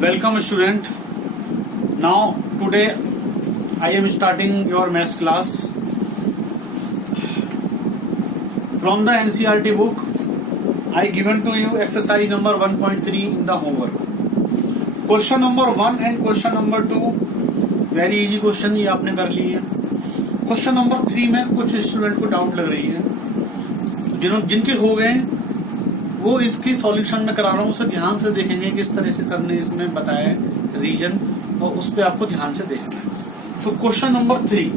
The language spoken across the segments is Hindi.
Welcome student. Now today I am starting your maths class from the NCERT book. I given to you exercise number 1.3 in the homework. Question number 1 and question number 2 very easy question ये आपने कर लिए है. क्वेश्चन नंबर 3 में कुछ स्टूडेंट को डाउट लग रही है, जिनके हो गए वो इसकी सॉल्यूशन में करा रहा हूँ. उसे ध्यान से देखेंगे किस तरह से सर ने इसमें बताया है रीजन, और उस पर आपको ध्यान से देखना है. तो क्वेश्चन नंबर 3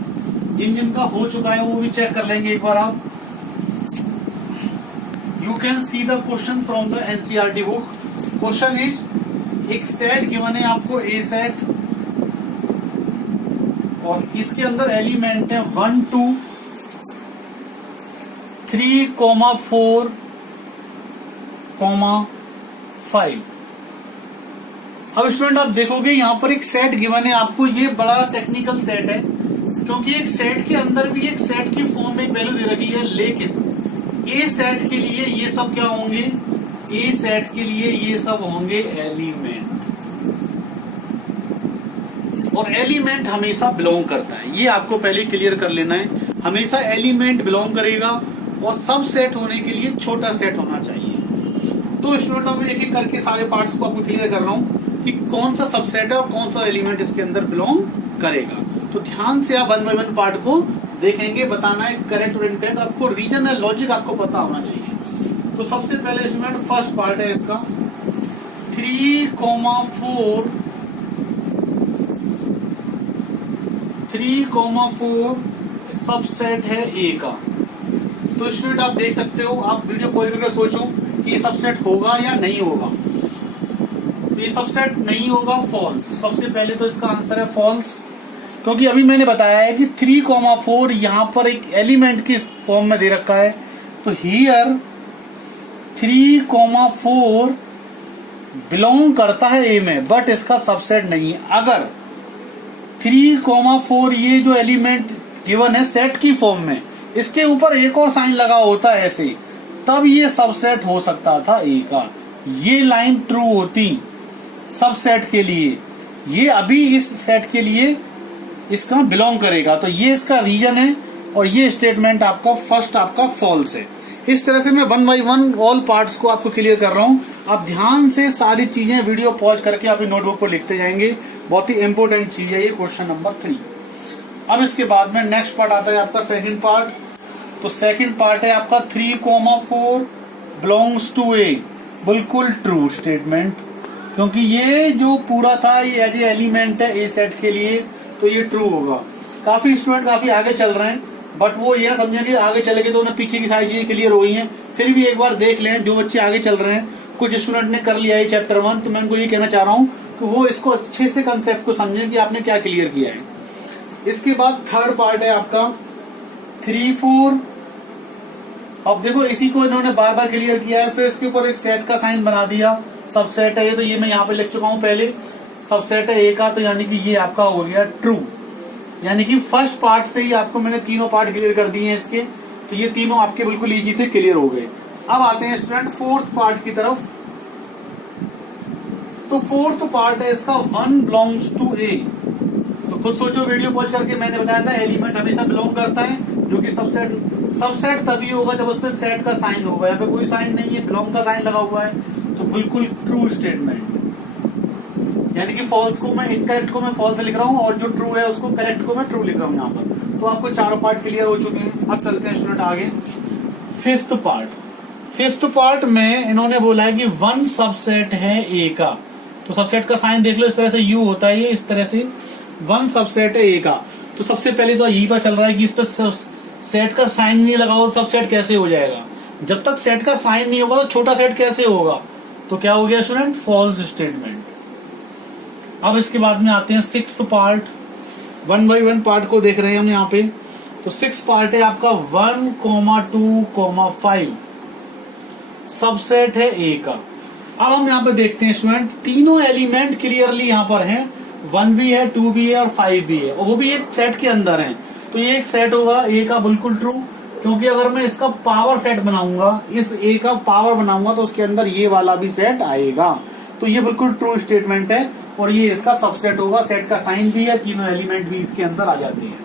जिनका हो चुका है वो भी चेक कर लेंगे एक बार आप. You can see the question from the NCERT book. Question is, एक सेट गिवन है आपको ए सेट, और इसके अंदर एलिमेंट है 1 2 3 4 5. अब स्टूडेंट आप देखोगे यहां पर एक सेट गिवन है आपको. ये बड़ा टेक्निकल सेट है क्योंकि एक सेट के अंदर भी एक सेट की फॉर्म में एक वैल्यू दे रखी है, लेकिन ए सेट के लिए ये सब क्या होंगे, ए सेट के लिए ये सब होंगे एलिमेंट, और एलिमेंट हमेशा बिलोंग करता है. ये आपको पहले क्लियर कर लेना है. हमेशा एलिमेंट बिलोंग करेगा और सब सेट होने के लिए छोटा सेट होना चाहिए. तो स्टूडेंट मैं एक एक करके सारे पार्ट्स को आपको क्लियर कर रहा हूं कि कौन सा सबसेट है और कौन सा एलिमेंट इसके अंदर बिलोंग करेगा. तो ध्यान से आप 1 बाय 1 पार्ट को देखेंगे, बताना है करेक्ट और इनकरेक्ट. आपको रीजन है, लॉजिक आपको पता होना चाहिए. तो सबसे पहले स्टूडेंट फर्स्ट पार्ट है इसका 3 4 सबसेट है ए का. तो स्टूडेंट आप देख सकते हो, आप वीडियो पॉज करके सोचो कि ये सबसेट होगा या नहीं होगा. तो ये सबसेट नहीं होगा, फॉल्स. सबसे पहले तो इसका आंसर है फॉल्स, क्योंकि अभी मैंने बताया है कि 3 4 यहां पर एक एलिमेंट की फॉर्म में दे रखा है. तो हियर 3 4 बिलोंग करता है ए में, बट इसका सबसेट नहीं. अगर 3 4 ये जो एलिमेंट गिवन है सेट की फॉर्म में, इसके ऊपर एक और साइन लगा होता है ऐसे, तब ये सबसेट हो सकता था ए का. ये लाइन ट्रू होती सबसेट के लिए, ये अभी इस सेट के लिए इसका बिलोंग करेगा. तो ये इसका रीजन है और ये स्टेटमेंट आपका फर्स्ट आपका फॉल्स है. इस तरह से मैं 1 बाय 1 ऑल पार्ट्स को आपको क्लियर कर रहा हूं. आप ध्यान से सारी चीजें वीडियो पॉज करके अपनी नोटबुक पर लिखते जाएंगे. बहुत ही इंपॉर्टेंट चीज है ये क्वेश्चन नंबर 3. अब इसके बाद में नेक्स्ट पार्ट आता है आपका सेकंड पार्ट. तो सेकंड पार्ट है आपका 3 4 बिलोंग्स टू ए. बिल्कुल ट्रू स्टेटमेंट, क्योंकि ये जो पूरा था ये एज ए एलिमेंट है ए सेट के लिए, तो ये ट्रू होगा. काफी स्टूडेंट काफी आगे चल रहे हैं, बट वो ये समझे कि आगे चलेंगे तो उन्हें पीछे की सारी चीजें क्लियर हो गई हैं. फिर भी एक बार देख लें, जो बच्चे आगे चल रहे हैं, कुछ स्टूडेंट ने कर लिया है चैप्टर 1, तो मैं उनको ये कहना चाह रहा हूँ कि वो इसको अच्छे से कंसेप्ट को समझें कि आपने क्या क्लियर किया है. इसके बाद थर्ड पार्ट है आपका 3 4. अब देखो इसी को इन्होंने बार बार क्लियर किया है, फिर इसके ऊपर एक सेट का साइन बना दिया. सबसेट है ये, तो ये मैं यहाँ पे लिख चुका हूँ पहले. सबसेट है ए का, तो यानी कि ये आपका हो गया ट्रू. यानी कि फर्स्ट पार्ट से ही आपको मैंने तीनों पार्ट क्लियर कर दिए हैं इसके. तो ये तीनों आपके बिल्कुल इजी थे, क्लियर हो गए. अब आते हैं स्टूडेंट फोर्थ पार्ट की तरफ. तो फोर्थ पार्ट है इसका 1 बिलोंग्स टू ए. तो खुद सोचो, वीडियो पॉज करके मैंने बताया था एलिमेंट हमेशा बिलोंग करता है, जो कि सबसेट तभी होगा जब उसमें सेट का साइन होगा. यहाँ पे कोई साइन नहीं है, बिलोंग का साइन लगा हुआ है, तो बिल्कुल ट्रू स्टेटमेंट. यानी कि फॉल्स को मैं इनकरेक्ट को मैं फॉल्स लिख रहा हूँ, और जो ट्रू है उसको करेक्ट को मैं ट्रू लिख रहा हूँ यहाँ पर. तो आपको चारों पार्ट क्लियर हो चुके हैं. अब चलते हैं स्टूडेंट आगे. फिफ्थ पार्ट में इन्होंने बोला है कि 1 सबसेट है ए का. तो सबसेट का साइन देख लो, इस तरह से यू होता है, ये इस तरह से 1 सबसेट है ए का. तो सबसे पहले तो यही पता चल रहा है कि इस पर सेट का साइन नहीं लगा हो, सबसेट कैसे हो जाएगा. जब तक सेट का साइन नहीं होगा तो छोटा सेट कैसे होगा. तो क्या हो गया स्टूडेंट, फॉल्स स्टेटमेंट. अब इसके बाद में आते हैं 6 पार्ट. 1 बाय 1 पार्ट को देख रहे हैं हम यहाँ पे. तो 6 पार्ट है आपका 1 2 5 सबसेट है ए का. अब हम यहाँ पे देखते हैं स्टूडेंट, तीनों एलिमेंट क्लियरली यहाँ पर हैं. 1 भी है, 2 भी है और 5 भी है, और वो भी एक सेट के अंदर है. तो ये एक सेट होगा ए का, बिल्कुल ट्रू. क्योंकि अगर मैं इसका पावर सेट बनाऊंगा, इस ए का पावर बनाऊंगा, तो उसके अंदर ये वाला भी सेट आएगा. तो ये बिल्कुल ट्रू स्टेटमेंट है और ये इसका सबसेट होगा। सेट का साइन भी है, तीनों एलिमेंट भी इसके अंदर आ जाते हैं।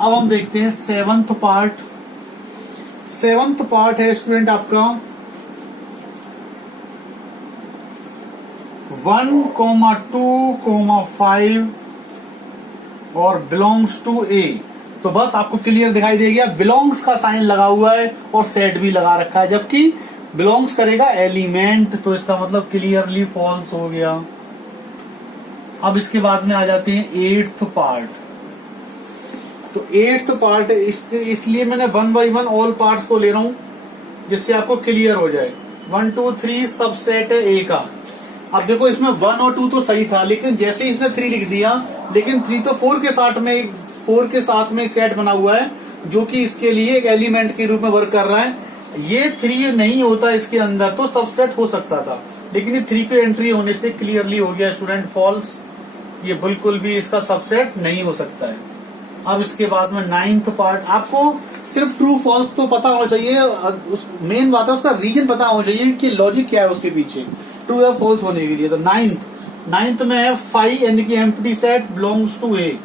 अब हम देखते हैं सेवंथ पार्ट। सेवंथ पार्ट है स्टूडेंट आपका 1,2,5 और बिलोंग्स टू ए। तो बस आपको क्लियर दिखाई दे गया, बिलोंग्स का साइन लगा हुआ है और सेट भी लगा रखा है, जबकि बिलोंग्स करेगा एलिमेंट, तो इसका मतलब क्लियरली फॉल्स हो गया। अब इसके बाद में आ जाते हैं एट्थ पार्ट। तो एट्थ पार्ट इसलिए मैंने 1 by 1 ऑल पार्ट्स को ले रहा हूं जिससे आपको क्लियर हो जाए। 1 2 3 सबसेट है ए का। अब देखो इसमें 1 और 2 तो सही था, लेकिन जैसे ही इसने 3 लिख दिया, लेकिन 3 तो 4 के साथ में एक सेट बना हुआ है जो कि इसके लिए एक एलिमेंट के रूप में वर्क कर रहा है। ये 3 नहीं होता इसके अंदर तो सबसेट हो सकता था, लेकिन ये 3 पे एंट्री होने से क्लियरली हो गया स्टूडेंट फॉल्स। ये बिल्कुल भी इसका सबसेट नहीं हो सकता है। अब इसके बाद में 9th पार्ट, आपको सिर्फ ट्रू फॉल्स तो पता होना चाहिए, मेन बात है उसका रीजन पता होना चाहिए कि लॉजिक क्या है उसके पीछे ट्रू या फॉल्स होने के लिए। तो 9th में है 5 यानी कि एम्प्टी सेट बिलोंग्स टू ए।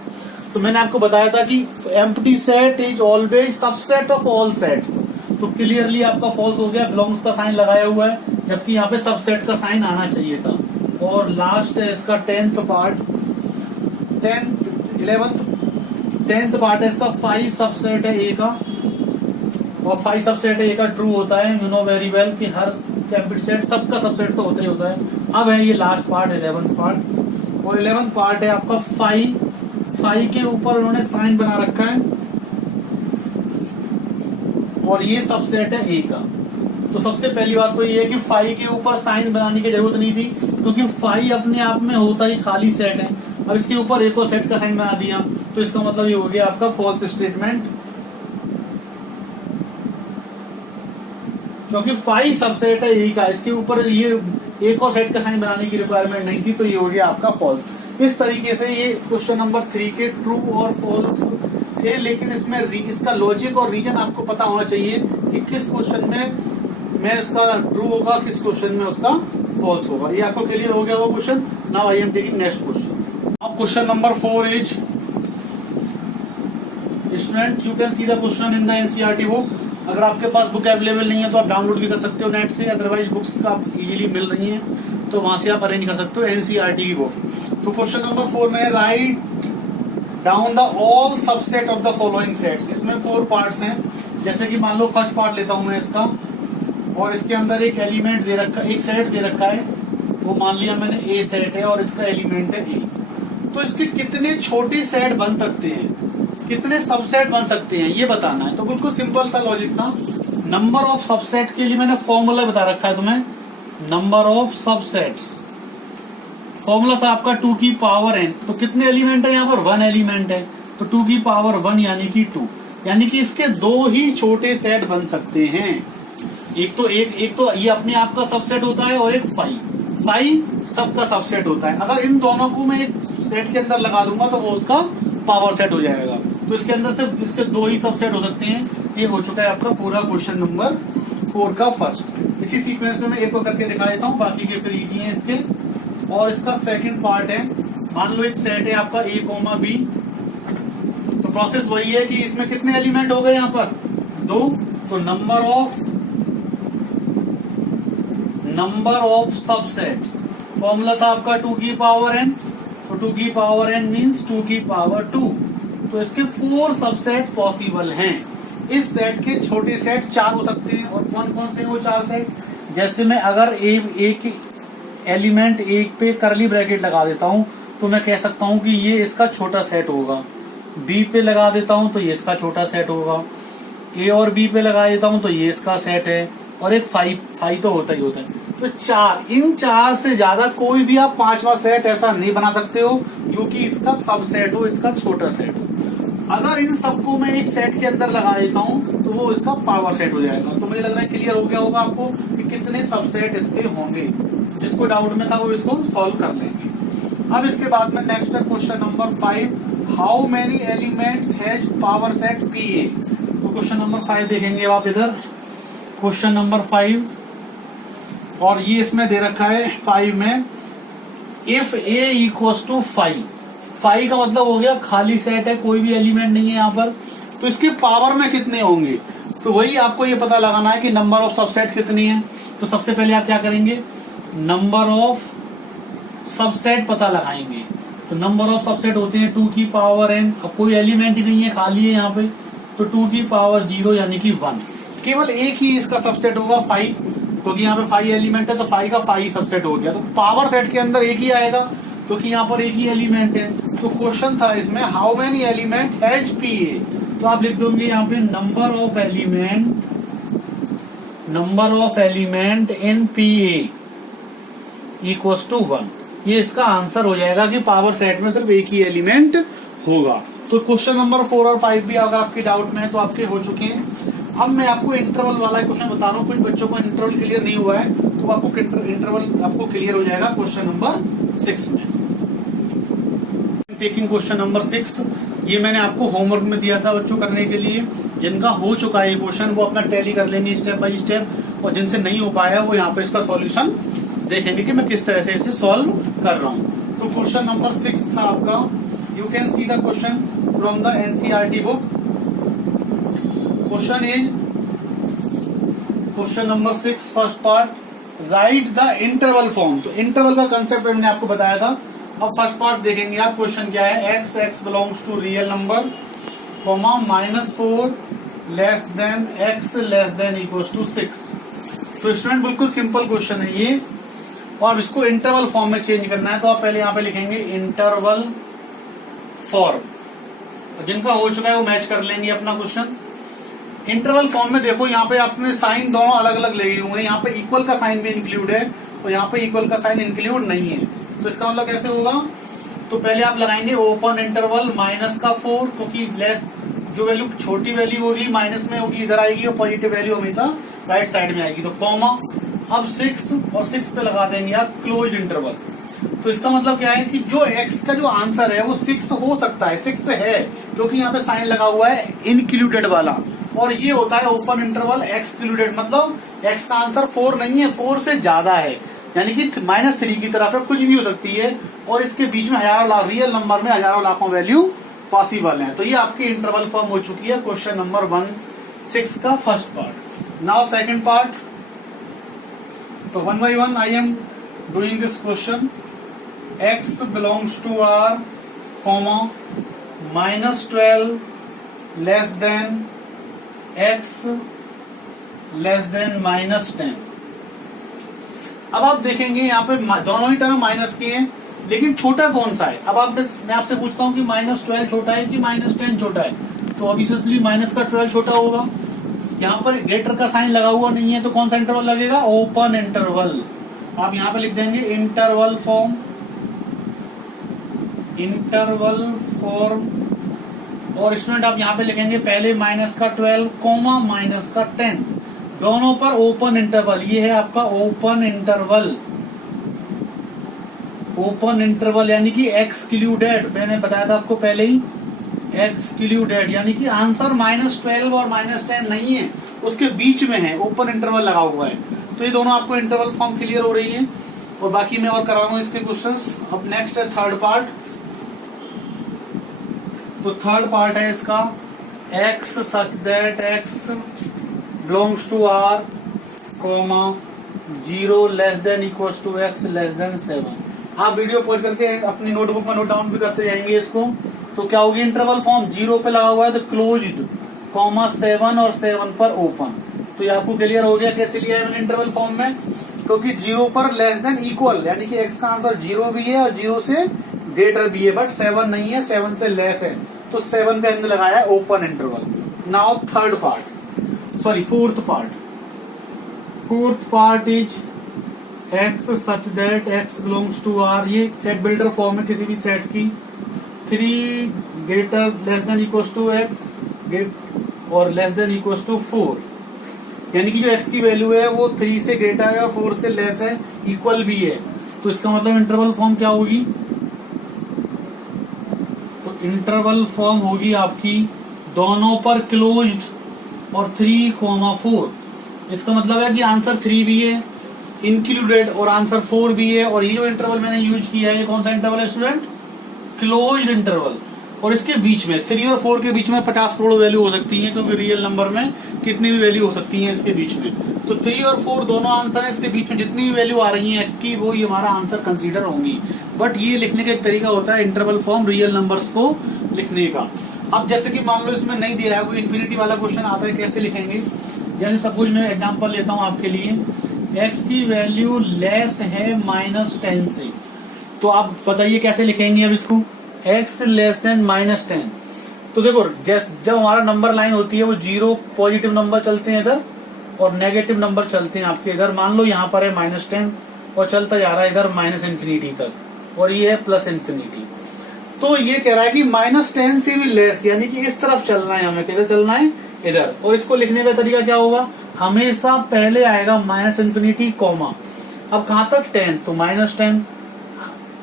तो मैंने आपको बताया था कि empty set is always subset of all sets, तो क्लियरली आपका फॉल्स हो गया, बिलोंग्स का साइन लगाया हुआ है, जबकि यहाँ पे सबसेट का साइन आना चाहिए था। और लास्ट है इसका 10th पार्ट। 10th पार्ट है इसका 5 सबसेट है ए का, और 5 सबसेट है ए का ट्रू होता है। यू नो वेरी वेल कि हर एम्प्टी सेट सबका सबसेट तो होता ही होता है। अब है ये लास्ट पार्ट 11th पार्ट, और 11th पार्ट है आपका 5 के ऊपर उन्होंने साइन बना रखा है और ये सबसेट है ए का। तो सबसे पहली बात तो ये है कि 5 के ऊपर साइन बनाने की जरूरत नहीं थी, क्योंकि 5 अपने आप में होता ही खाली सेट है। अब इसके ऊपर एक और सेट का साइन बना दिया, तो इसका मतलब ये हो गया आपका फॉल्स स्टेटमेंट, क्योंकि 5 सबसेट है ए का, इसके ऊपर ये एक और सेट का साइन बनाने की रिक्वायरमेंट नहीं थी, तो ये हो गया आपका फॉल्स। इस तरीके से ये क्वेश्चन नंबर 3 के ट्रू और फॉल्स थे, लेकिन इसमें इसका लॉजिक और रीजन आपको पता होना चाहिए कि किस क्वेश्चन में इसका ट्रू होगा, किस क्वेश्चन में उसका फॉल्स होगा। ये आपको क्लियर हो गया वो question. Now I am taking next question. अब question number 4 is, student you can see the question in the NCERT book. अगर आपके पास बुक अवेलेबल नहीं है तो आप डाउनलोड भी कर सकते हो नेट से, अदरवाइज बुक्स का इजीली मिल रही है तो वहां से आप अरेंज कर सकते हो एनसीईआरटी की बुक। तो क्वेश्चन नंबर 4 में write down the all subset of the following sets. इसमें 4 पार्ट्स हैं, जैसे कि मान लो फर्स्ट पार्ट लेता हूं मैं इसका, और इसके अंदर एक एलिमेंट दे रखा, एक सेट दे रखा है, वो मान लिया मैंने ए सेट है और इसका एलिमेंट है ए। तो इसके कितने छोटे सेट बन सकते हैं, कितने सबसेट बन सकते हैं, ये बताना है। तो बिल्कुल सिंपल था, लॉजिक था। नंबर ऑफ सबसेट के लिए मैंने फॉर्मूला बता रखा है तुम्हें, नंबर ऑफ सबसेट्स फॉर्मूला था आपका 2 की पावर n। तो कितने एलिमेंट है यहाँ पर, 1 एलिमेंट है, तो 2 की पावर 1 यानी कि 2, यानी कि इसके 2 ही छोटे सेट बन सकते हैं। एक तो ये अपने आप का सबसेट होता है, और एक 5 सबका सबसेट होता है। अगर इन दोनों को मैं एक सेट के अंदर लगा दूंगा तो वो उसका पावर सेट हो जाएगा। तो इसके अंदर से इसके 2 ही सबसेट हो सकते हैं। ये हो चुका है आपका पूरा क्वेश्चन नंबर 4 का फर्स्ट। इसी सीक्वेंस में मैं एक और करके दिखा देता हूँ, बाकी के फिर इजी है इसके। और इसका सेकंड पार्ट है, मान लो एक सेट है आपका a, b, तो प्रोसेस वही है कि इसमें कितने एलिमेंट हो गए यहाँ पर 2, तो नंबर ऑफ सबसेट्स फॉर्मूला था आपका 2 की पावर n, तो 2 की पावर n मीन्स 2 की पावर 2। तो इसके 4 सबसेट पॉसिबल हैं। इस सेट के छोटे सेट 4 हो सकते हैं, और कौन कौन से वो 4 सेट, जैसे मैं अगर एक एलिमेंट एक पे करली ब्रैकेट लगा देता हूं तो मैं कह सकता हूं कि ये इसका छोटा सेट होगा। बी पे लगा देता हूं तो ये इसका छोटा सेट होगा। ए और बी पे लगा देता हूं तो ये इसका सेट है, और एक 5 तो होता ही होता है। तो 4, इन 4 से ज्यादा कोई भी आप 5वां सेट ऐसा नहीं बना सकते हो क्योंकि इसका सबसेट हो, इसका छोटा सेट हो। अगर इन सबको मैं एक सेट के अंदर लगा देता हूं तो वो इसका पावर सेट हो जाएगा। तो मुझे लग रहा है क्लियर हो गया होगा आपको कि कितने सबसेट इसके होंगे। जिसको डाउट में था वो इसको सॉल्व कर लेंगे। अब इसके बाद में next question number 5, how many elements has power set P A. तो क्वेश्चन नंबर 5 देखेंगे आप इधर, क्वेश्चन नंबर 5, और ये इसमें दे रखा है 5 में इफ ए इक्वल्स टू 5, 5 का मतलब हो गया खाली सेट है, कोई भी एलिमेंट नहीं है यहाँ पर, तो इसके पावर में कितने होंगे, तो वही आपको ये पता लगाना है कि नंबर ऑफ सबसेट कितनी है। तो सबसे पहले आप क्या करेंगे, नंबर ऑफ सबसेट पता लगाएंगे। तो नंबर ऑफ सबसेट होते हैं 2 की पावर n, अब कोई एलिमेंट ही नहीं है, खाली है यहाँ पे, तो 2 की पावर 0 यानी कि 1, केवल एक ही इसका सबसेट होगा 5, क्योंकि यहाँ पे 5 एलिमेंट है तो 5 का 5 सबसेट हो गया। तो पावर सेट के अंदर एक ही आएगा क्योंकि यहाँ पर एक ही एलिमेंट है। तो क्वेश्चन था इसमें how many element has PA, तो आप लिख दोगे यहाँ पे number of element in PA equals to 1। ये इसका आंसर हो जाएगा कि पावर सेट में सिर्फ एक ही एलिमेंट होगा। तो क्वेश्चन नंबर 4 और 5 भी अगर आपके डाउट में है तो आपके हो चुके हैं। अब मैं आपको इंटरवल वाला क्वेश्चन बता रहा हूँ, कुछ बच्चों को इंटरवल क्लियर नहीं हुआ है तो आपको इंटरवल आपको क्लियर हो जाएगा क्वेश्चन नंबर 6 में। टेकिंग क्वेश्चन नंबर 6, ये मैंने आपको होमवर्क में दिया था बच्चों करने के लिए। जिनका हो चुका है क्वेश्चन वो अपना टैली कर लेंगे स्टेप बाय स्टेप, और जिनसे नहीं हो पाया वो यहाँ पे इसका सॉल्यूशन देखेंगे कि मैं किस तरह से इसे सॉल्व कर रहा हूँ। तो क्वेश्चन नंबर 6 था आपका, you can see the question from the NCERT book. Question is question number 6 first part, right the interval form. तो इंटरवल का कंसेप्ट मैंने आपको बताया था। अब फर्स्ट पार्ट देखेंगे आप, क्वेश्चन क्या है, x belongs to real number, comma -4 less than x less than equals to 6। तो स्टूडेंट बिल्कुल सिंपल क्वेश्चन है ये, और इसको इंटरवल फॉर्म में चेंज करना है। तो आप पहले यहाँ पे लिखेंगे इंटरवल फॉर्म, जिनका हो चुका है वो मैच कर लेंगे अपना क्वेश्चन। इंटरवल फॉर्म में देखो यहाँ पे आपने साइन दोनों अलग अलग लगे हुए हैं, यहाँ पे इक्वल का साइन भी इंक्लूड है और यहाँ पे इक्वल का साइन इंक्लूड नहीं है। तो इसका मतलब कैसे होगा, तो पहले आप लगाएंगे ओपन इंटरवल -4, क्योंकि लेस जो वैल्यू छोटी वैल्यू होगी माइनस में होगी इधर आएगी, और पॉजिटिव वैल्यू हमेशा राइट साइड में आएगी। तो कॉमा, अब 6 और 6 पे लगा देंगे आप क्लोज इंटरवल। तो इसका मतलब क्या है कि जो x का जो आंसर है वो 6 हो सकता है, 6 है, क्योंकि यहाँ पे साइन लगा हुआ है इंक्लूडेड वाला, और ये होता है ओपन इंटरवल एक्सक्लूडेड, मतलब x का आंसर 4 नहीं है, 4 से ज्यादा है, यानी कि -3 की तरफ है, कुछ भी हो सकती है, और इसके बीच में हजारों लाख रियल नंबर में हजारों लाखों वैल्यू पॉसिबल है। तो ये आपकी इंटरवल फॉर्म हो चुकी है क्वेश्चन नंबर 6 का first part. Now second part, तो 1 by 1 I am doing this question. x belongs to r, comma -12 less than x less than -10। अब आप देखेंगे यहाँ पे दोनों ही टर्म माइनस के हैं, लेकिन छोटा कौन सा है। अब मैं आपसे पूछता हूँ कि -12 छोटा है कि -10 छोटा है, तो ऑब्वियसली माइनस का 12 छोटा होगा। यहाँ पर ग्रेटर का साइन लगा हुआ नहीं है, तो कौन सा इंटरवल लगेगा, ओपन इंटरवल। आप यहाँ पे लिख देंगे इंटरवल फॉर्म, और स्टूडेंट आप यहाँ पे लिखेंगे पहले -12 कॉमा -10, दोनों पर ओपन इंटरवल। ये है आपका ओपन इंटरवल यानी कि एक्सक्लूडेड, मैंने बताया था आपको पहले ही, एक्सक्लूडेड यानी कि आंसर -12 और -10 नहीं है, उसके बीच में है, ओपन इंटरवल लगा हुआ है। तो ये दोनों आपको इंटरवल फॉर्म क्लियर हो रही है, और बाकी मैं और कराऊंगा इसके क्वेश्चंस। अब नेक्स्ट है थर्ड पार्ट। तो थर्ड पार्ट है इसका, x such that x belongs to r, comma 0 less than equals to x less than 7। आप वीडियो पॉज करके अपनी नोटबुक में नोट डाउन भी करते जाएंगे इसको। तो क्या होगी इंटरवल फॉर्म, 0 पे लगा हुआ है तो क्लोज्ड, कॉमा 7 और 7 पर ओपन। तो ये आपको क्लियर हो गया कैसे लिया है मैंने इंटरवल फॉर्म में, क्योंकि 0 पर लेस देन इक्वल, यानी कि x का आंसर 0 भी है और 0 से ग्रेटर भी है, बट 7 नहीं है, 7 से लेस है, तो 7 पे हमने लगाया है open interval. Now third part, sorry fourth part is x such that x belongs to r। ये सेट बिल्डर फॉर्म है किसी भी सेट की, 3 greater less than equals to x और लेस देन इक्वल्स टू 4, यानी कि जो x की वैल्यू है वो 3 से ग्रेटर है और 4 से लेस है, इक्वल भी है। तो इसका मतलब इंटरवल फॉर्म क्या होगी, तो इंटरवल फॉर्म होगी आपकी दोनों पर क्लोज्ड और 3, 4। इसका मतलब है कि आंसर 3 भी है इंक्लूडेड और आंसर 4 भी है। और ये जो इंटरवल मैंने यूज किया है ये कौन सा इंटरवल है स्टूडेंट? Closed interval. और इसके बीच में 3 और 4 के बीच में 50 करोड़ वैल्यू हो सकती है, क्योंकि रियल नंबर में कितनी भी वैल्यू हो सकती है इसके बीच में। तो 3 और 4 दोनों आंसर है, इसके बीच में जितनी भी वैल्यू आ रही है एक्स की वो ये हमारा आंसर कंसीडर होंगी। बट ये लिखने का एक तरीका होता है इंटरवल फॉर्म रियल नंबर्स को लिखने का। अब जैसे कि मान लो इसमें नहीं दिया है, कोई इन्फिनिटी वाला क्वेश्चन आता है, कैसे लिखेंगे? जैसे सपोज मैं एग्जांपल लेता हूं आपके लिए, x की वैल्यू लेस है -10 से, तो आप बताइए कैसे लिखेंगे अब इसको? x less than -10। तो देखो जब हमारा नंबर लाइन होती है वो 0 पॉजिटिव नंबर चलते हैं इधर और नेगेटिव नंबर चलते हैं आपके इधर। मान लो यहाँ पर है -10 और चलता जा रहा है इधर -इंफिनिटी तक, और ये है +इंफिनिटी। तो ये कह रहा है कि -10 से भी लेस, यानी कि इस तरफ चलना है हमें। किधर चलना है? इधर। और इसको लिखने का तरीका क्या होगा? हमेशा पहले आएगा -इंफिनिटी कॉमा, अब कहां तक? 10, तो -10।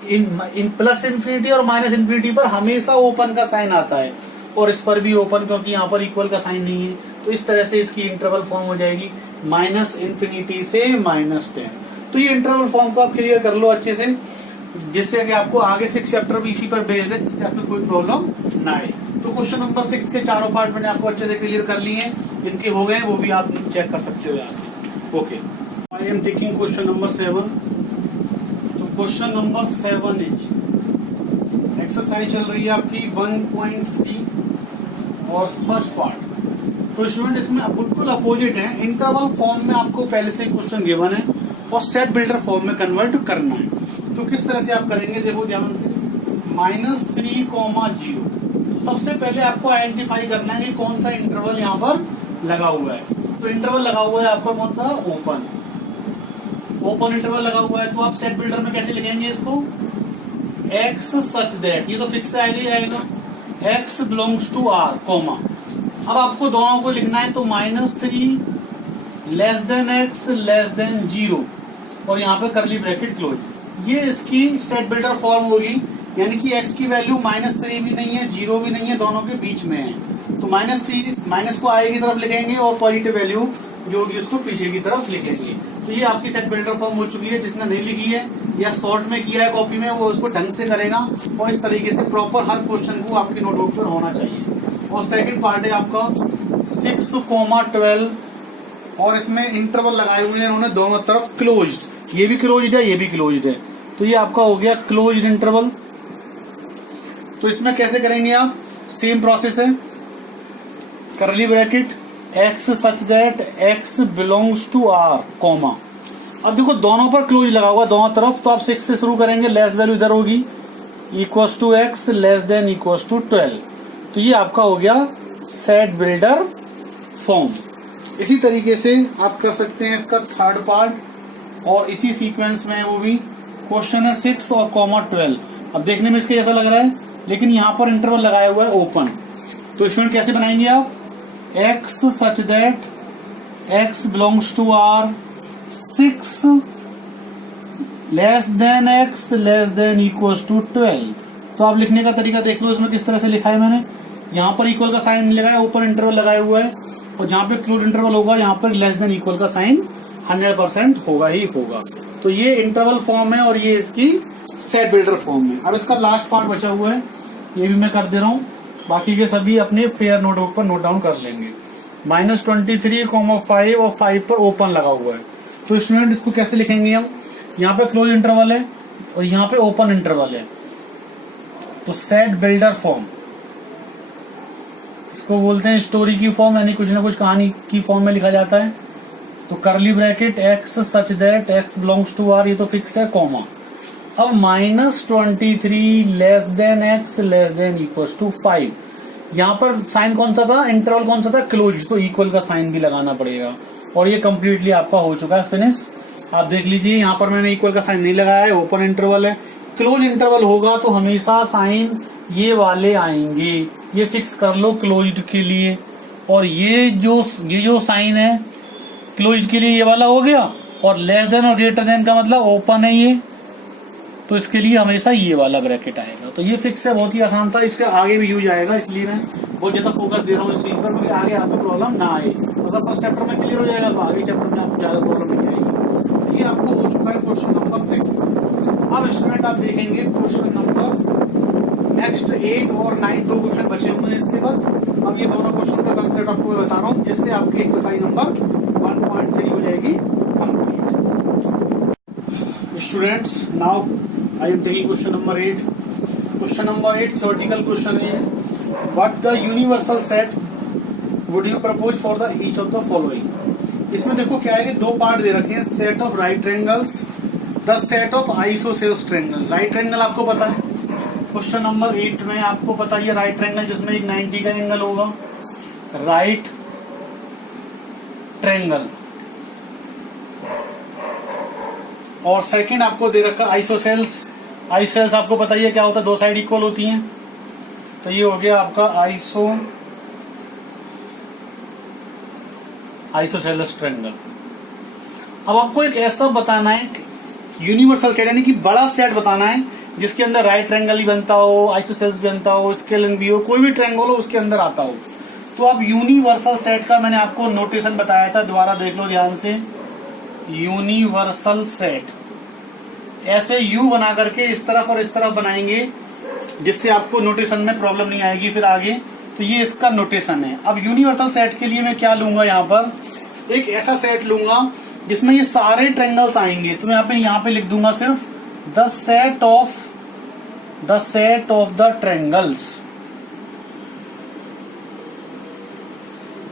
इन +इंफिनिटी और -इंफिनिटी पर हमेशा ओपन का साइन आता है, और इस पर भी ओपन, क्योंकि यहाँ पर इक्वल का साइन नहीं है। तो इस तरह से इसकी इंटरवल फॉर्म हो जाएगी -इंफिनिटी से -10। तो ये इंटरवल फॉर्म को आप क्लियर कर लो अच्छे से, जिससे कि आपको आगे 6 चैप्टर भी इसी पर बेस्ड है, जिससे आपको कोई प्रॉब्लम ना आए। तो क्वेश्चन नंबर 6 के चारों पार्ट मैंने आपको अच्छे से क्लियर कर लिए हैं, जिनके हो गए वो भी आप चेक कर सकते हो यहाँ से। Okay, I am taking question number 7। तो क्वेश्चन नंबर 7 इज एक्सरसाइज चल रही है आपकी 1.3 और फर्स्ट पार्ट। तो स्टूडेंट इसमें बिल्कुल अपोजिट है, इंटरवल फॉर्म में आपको पहले से क्वेश्चन गिवन है और सेट बिल्डर फॉर्म में कन्वर्ट करना है। तो किस तरह से आप करेंगे देखो ध्यान से। -3, 0। तो सबसे पहले आपको आइडेंटिफाई करना है कि कौन सा इंटरवल यहाँ पर लगा हुआ है। तो इंटरवल लगा हुआ है आपका कौन सा? ओपन इंटरवल लगा हुआ है। तो आप सेट बिल्डर में कैसे लिखेंगे इसको? x सच दैट, ये तो फिक्स आएगा ही आएगा, x belongs to r, comma. अब आपको दोनों को लिखना है, तो -3 less than x less than 0 और यहाँ पे करली ब्रैकेट क्लोज। ये इसकी सेट बिल्डर फॉर्म होगी, यानी कि x की वैल्यू -3 भी नहीं है 0 भी नहीं है, दोनों के बीच में है। तो माइनस को आगे की तरफ लिखेंगे और पॉजिटिव वैल्यू जो होगी उसको पीछे की तरफ लिखेंगे। तो ये आपकी सेट बिल्डर फॉर्म हो चुकी है। जिसने नहीं लिखी है या शॉर्ट में किया है कॉपी में, वो उसको ढंग से करेगा और इस तरीके से प्रॉपर हर क्वेश्चन को आपकी नोटबुक पर होना चाहिए। और सेकंड पार्ट है आपका 6,12 और इसमें इंटरवल लगाए हुए हैं इन्होंने दोनों तरफ क्लोज्ड, ये भी क्लोज्ड है ये भी क्लोज्ड है। तो ये आपका हो गया क्लोज्ड इंटरवल। तो इसमें कैसे करेंगे आप? सेम प्रोसेस है, curly bracket x such that x belongs to r, comma. अब देखो दोनों पर क्लोज लगा हुआ दोनों तरफ, तो आप 6 से शुरू करेंगे, लेस वैल्यू इधर होगी, equals to x less than equals to 12। तो ये आपका हो गया सेट बिल्डर फॉर्म। इसी तरीके से आप कर सकते हैं इसका थर्ड पार्ट, और इसी सीक्वेंस में वो भी क्वेश्चन है 6 और कॉमा 12। अब देखने में इसके जैसा लग रहा है, लेकिन यहाँ पर इंटरवल लगाया हुआ है ओपन। तो स्टूडेंट कैसे बनाएंगे आप? x such that x belongs to r, 6 less than x less than equals to 12। तो आप लिखने का तरीका देख लो, इसमें किस तरह से लिखा है मैंने। यहाँ पर इक्वल का साइन लगाया, ओपन इंटरवल लगाया हुआ है, और जहाँ पे क्लोज इंटरवल होगा यहाँ पर लेस देन इक्वल का साइन 100% होगा ही होगा। तो ये इंटरवल फॉर्म है और ये इसकी सेट बिल्डर फॉर्म है। अब इसका लास्ट पार्ट बचा हुआ है, ये भी मैं कर दे रहा हूँ, बाकी के सभी अपने फेयर नोटबुक पर नोट डाउन कर लेंगे। -23, 5 और 5 पर ओपन लगा हुआ है। तो स्टूडेंट इसको कैसे लिखेंगे हम? यहाँ पे क्लोज इंटरवल है और यहाँ पे ओपन इंटरवल है, तो सेट बिल्डर फॉर्म इसको बोलते हैं। स्टोरी की फॉर्म, यानी कुछ ना कुछ कहानी की फॉर्म में लिखा जाता है। तो curly bracket x such that x belongs to r, ये तो फिक्स है, कॉमा। अब -23 less than x less than equals to 5। यहाँ पर साइन कौन सा था? इंटरवल कौन सा था? क्लोज, तो इक्वल का साइन भी लगाना पड़ेगा। और ये कंप्लीटली आपका हो चुका है फिनिश। आप देख लीजिए, यहाँ पर मैंने इक्वल का साइन नहीं लगाया है, ओपन इंटरवल है। क्लोज इंटरवल होगा तो हमेशा साइन ये वाले आएंगे, ये फिक्स कर लो क्लोज्ड के लिए। और ये जो साइन है क्लोज्ड के लिए ये वाला हो गया, और लेस देन और ग्रेटर देन का मतलब ओपन है ये, तो इसके लिए हमेशा ये वाला ब्रैकेट आएगा। तो ये फिक्स है, बहुत ही आसान था। इसके आगे भी यूज आएगा, इसलिए मैं बहुत ज्यादा फोकस दे रहा हूँ इस चीज पर, क्योंकि आगे आपको प्रॉब्लम ना आए। अगर फर्स्ट चैप्टर में क्लियर हो जाएगा तो आगे चैप्टर में आपको ज्यादा प्रॉब्लम नहीं आएगी। तो ये आपको हो चुका है क्वेश्चन नंबर 6। अब स्टूडेंट आप देखेंगे क्वेश्चन नंबर नेक्स्ट 8 और 9, 2 क्वेश्चन बचे हुए हैं इसके पास। अब ये दोनों क्वेश्चन का कंसेप्ट आपको मैं बता रहा हूँ, जिससे आपकी एक्सरसाइज नंबर 1.3 हो जाएगी complete. Students, now I am taking question number 8। Question number 8 theoretical question है। What the universal set would you propose for the each of the following. इसमें देखो क्या है कि दो पार्ट दे रखे हैं, set of right triangles, the set of isosceles triangle. Right triangle आपको पता है, क्वेश्चन नंबर 8 में आपको पता ही है राइट ट्रायंगल जिसमें एक 90 का एंगल होगा, राइट ट्रायंगल। और सेकंड आपको दे रखा आइसोसेल्स। आइसोसेल्स आपको पता ही है क्या होता है, दो साइड इक्वल होती हैं, तो ये हो गया आपका आइसोसेलेस ट्रायंगल। अब आपको एक ऐसा बताना है यूनिवर्सल सेट, यानी कि बड़ा सेट बताना है जिसके अंदर राइट ट्रायंगल ही बनता हो, आइसोसेल्स भी बनता हो, स्केलिन भी हो, कोई भी ट्रायंगल हो उसके अंदर आता हो। तो अब यूनिवर्सल सेट का मैंने आपको नोटेशन बताया था, दोबारा देख लो ध्यान से। यूनिवर्सल सेट ऐसे यू बना करके इस तरफ और इस तरफ बनाएंगे, जिससे आपको नोटेशन में प्रॉब्लम नहीं आएगी फिर आगे। तो ये इसका नोटेशन है। अब यूनिवर्सल सेट के लिए मैं क्या लूंगा, यहाँ पर एक ऐसा सेट लूंगा जिसमें ये सारे ट्रायंगल्स आएंगे। तो मैं यहाँ पे लिख दूंगा सिर्फ the set of the triangles.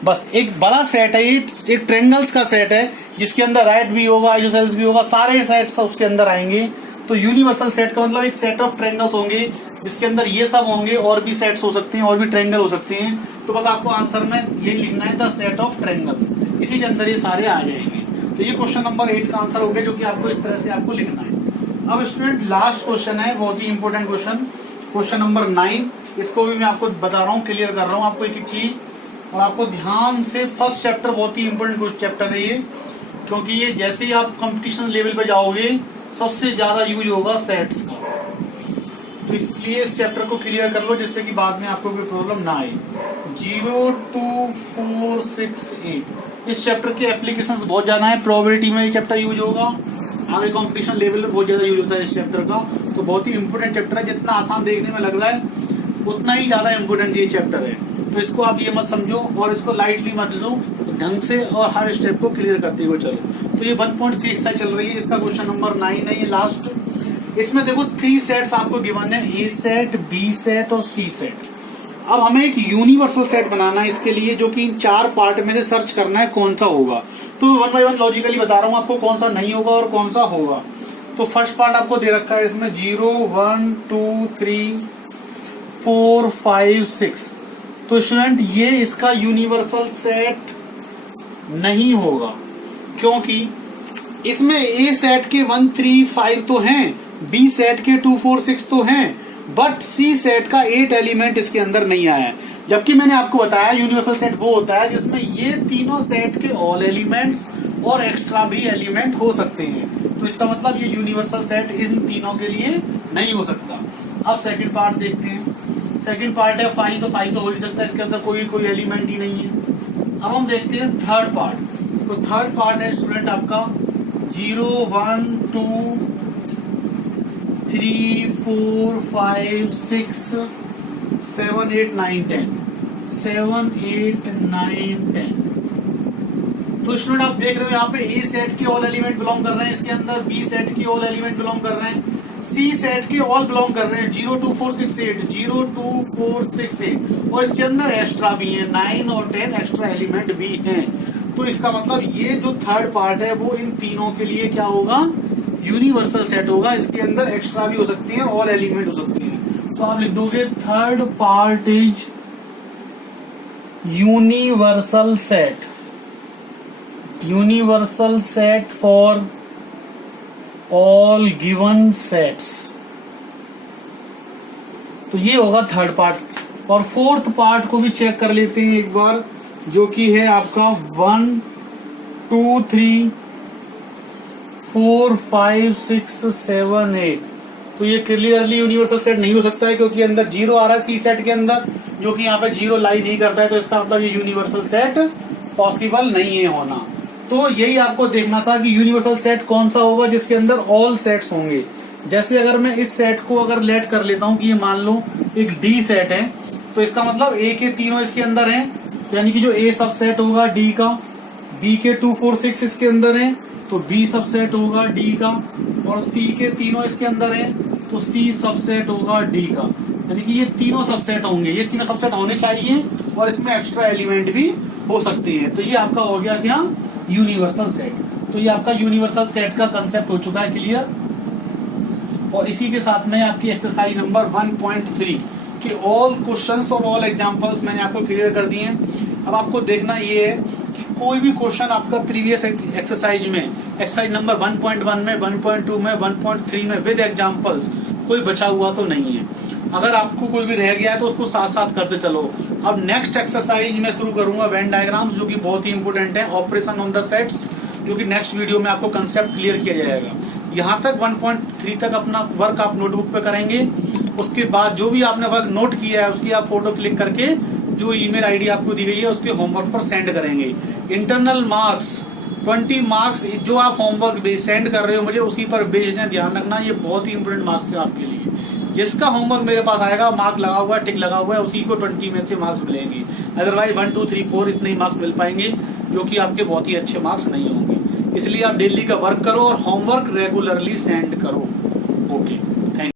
बस एक बड़ा सेट है, ये एक ट्रायंगल्स का सेट है जिसके अंदर राइट भी होगा, आइसोसेल्स भी होगा, सारे सेट्स उसके अंदर आएंगे। तो यूनिवर्सल सेट का मतलब एक सेट ऑफ ट्रायंगल्स होंगे जिसके अंदर ये सब होंगे, और भी सेट्स हो सकते हैं, और भी ट्रायंगल हो सकते हैं। तो बस आपको आंसर में ये लिखना है द सेट ऑफ ट्रायंगल्स, इसी के अंदर ये सारे आ जाएंगे। तो ये क्वेश्चन नंबर 8 का आंसर हो गया, जो कि आपको इस तरह से आपको लिखना है। अब स्टूडेंट लास्ट क्वेश्चन है, बहुत ही इंपॉर्टेंट क्वेश्चन, क्वेश्चन नंबर 9। इसको भी मैं आपको बता रहा हूँ, क्लियर कर रहा हूँ आपको एक एक चीज, और आपको ध्यान से फर्स्ट चैप्टर बहुत ही इंपॉर्टेंट चैप्टर है ये, क्योंकि ये जैसे ही आप कंपटीशन लेवल पे जाओगे सबसे ज्यादा यूज होगा सेट्स का। तो इसलिए इस चैप्टर को क्लियर कर लो, जिससे कि बाद में आपको कोई प्रॉब्लम ना आए। 0 2 4 6 8 इस चैप्टर के एप्लीकेशंस बहुत ज्यादा है, प्रोबेबिलिटी में ये चैप्टर यूज होगा, आगे कंपटीशन लेवल में बहुत ज्यादा यूज होता है इस चैप्टर का। तो बहुत ही इंपॉर्टेंट चैप्टर है, जितना आसान देखने में लग रहा है उतना ही ज्यादा इंपॉर्टेंट ये चैप्टर है। तो इसको आप ये मत समझो और इसको लाइटली मत लो, ढंग से और हर स्टेप को क्लियर करते हुए चलो। तो ये 1.3 एक्सरसाइज चल रही है, इसका क्वेश्चन नंबर 9 है ये लास्ट। इसमें देखो 3 सेट्स आपको गिवन है, ए सेट, बी सेट और सी सेट। अब हमें एक यूनिवर्सल सेट बनाना है इसके लिए, जो कि इन 4 पार्ट में से सर्च करना है कौन सा होगा। तो 1 बाय 1 लॉजिकली बता रहा हूँ आपको कौन सा नहीं होगा और कौन सा होगा। तो फर्स्ट पार्ट आपको दे रखा है इसमें 0 1 2 3 4 5 6। तो स्टूडेंट ये इसका यूनिवर्सल सेट नहीं होगा, क्योंकि इसमें ए सेट के 1 3 5 तो हैं, बी सेट के 2 4 6 तो हैं, बट सी सेट का 8 एलिमेंट इसके अंदर नहीं आया है। जबकि मैंने आपको बताया यूनिवर्सल सेट वो होता है जिसमें ये तीनों सेट के ऑल एलिमेंट्स और एक्स्ट्रा भी एलिमेंट हो सकते हैं। तो इसका मतलब ये यूनिवर्सल सेट इन तीनों के लिए नहीं हो सकता। अब सेकंड पार्ट देखते हैं। सेकंड पार्ट है 5, तो 5 तो हो ही सकता है, इसके अंदर कोई एलिमेंट ही नहीं है। अब हम देखते हैं थर्ड पार्ट। तो थर्ड पार्ट है स्टूडेंट आपका 0 1 2 3 4 5 6 7 8 9 10 7 8 9 10। तो स्टूडेंट आप देख रहे हो यहाँ पे ए सेट के ऑल एलिमेंट बिलोंग कर रहे हैं इसके अंदर, बी सेट के ऑल एलिमेंट बिलोंग कर रहे हैं, सी सेट के ऑल बिलोंग कर रहे हैं 0 2 4 6 8 0 2 4 6 8, और इसके अंदर एक्स्ट्रा भी है 9 और 10 एक्स्ट्रा एलिमेंट भी हैं। तो इसका मतलब ये जो थर्ड पार्ट है वो इन तीनों के लिए क्या होगा, यूनिवर्सल सेट होगा। इसके अंदर एक्स्ट्रा भी हो सकती है, ऑल एलिमेंट हो सकती है। तो आप लिख दोगे third part is universal set, universal set for all given sets. तो ये होगा थर्ड पार्ट। और फोर्थ पार्ट को भी चेक कर लेते हैं एक बार, जो कि है आपका 1 2 3 4 5 6 7 8। तो ये क्लियरली यूनिवर्सल सेट नहीं हो सकता है, क्योंकि अंदर 0 आ रहा है सी सेट के अंदर, जो कि यहाँ पे 0 लाई नहीं करता है। तो इसका मतलब ये यूनिवर्सल सेट पॉसिबल नहीं है होना। तो यही आपको देखना था कि यूनिवर्सल सेट कौन सा होगा जिसके अंदर ऑल सेट्स होंगे। जैसे अगर मैं इस सेट को अगर लेट कर लेता हूं कि ये मान लो एक डी सेट है, तो इसका मतलब ए के तीनों इसके अंदर हैं, यानी कि जो ए सबसेट होगा डी का, बी के 2 4 6 इसके अंदर हैं तो बी सबसेट होगा डी का, और सी के तीनों इसके अंदर हैं तो सी सबसेट होगा डी का। यानी कि ये तीनों सबसेट होंगे, ये तीनों सबसेट होने चाहिए और इसमें एक्स्ट्रा एलिमेंट भी हो सकते हैं। तो ये आपका हो गया क्या, यूनिवर्सल सेट। तो ये आपका यूनिवर्सल सेट का कंसेप्ट हो चुका है क्लियर। और इसी के साथ में आपकी एक्सरसाइज नंबर 1.3 कि ऑल क्वेश्चंस और ऑल एग्जांपल्स मैंने आपको क्लियर कर दिए हैं। अब आपको देखना ये है कि कोई भी क्वेश्चन आपका प्रीवियस एक्सरसाइज में, एक्सरसाइज नंबर 1.1 में, 1.2 में, 1.3 में विद एग्जांपल्स कोई बचा हुआ तो नहीं है। अगर आपको कोई भी रह गया है तो उसको साथ साथ करते चलो। अब नेक्स्ट एक्सरसाइज में शुरू करूंगा वेन डायग्राम्स, जो कि बहुत ही इंपोर्टेंट है, ऑपरेशन ऑन द सेट्स, जो कि नेक्स्ट वीडियो में आपको कंसेप्ट क्लियर किया जाएगा। यहाँ तक 1.3 तक अपना वर्क आप नोटबुक पे करेंगे। उसके बाद जो भी आपने वर्क नोट किया है उसकी आप फोटो क्लिक करके जो ईमेल आईडी आपको दी गई है उसके होमवर्क पर सेंड करेंगे। इंटरनल मार्क्स 20 मार्क्स जो आप होमवर्क सेंड कर रहे हो मुझे उसी पर भेजना, ध्यान रखना ये बहुत ही इंपोर्टेंट मार्क्स है आपके लिए। जिसका होमवर्क मेरे पास आएगा, मार्क लगा हुआ है, टिक लगा हुआ है, उसी को 20 में से मार्क्स मिलेंगे। अदरवाइज 1 2 3 4 इतने ही मार्क्स मिल पाएंगे, जो कि आपके बहुत ही अच्छे मार्क्स नहीं होंगे। इसलिए आप डेली का वर्क करो और होमवर्क रेगुलरली सेंड करो। ओके।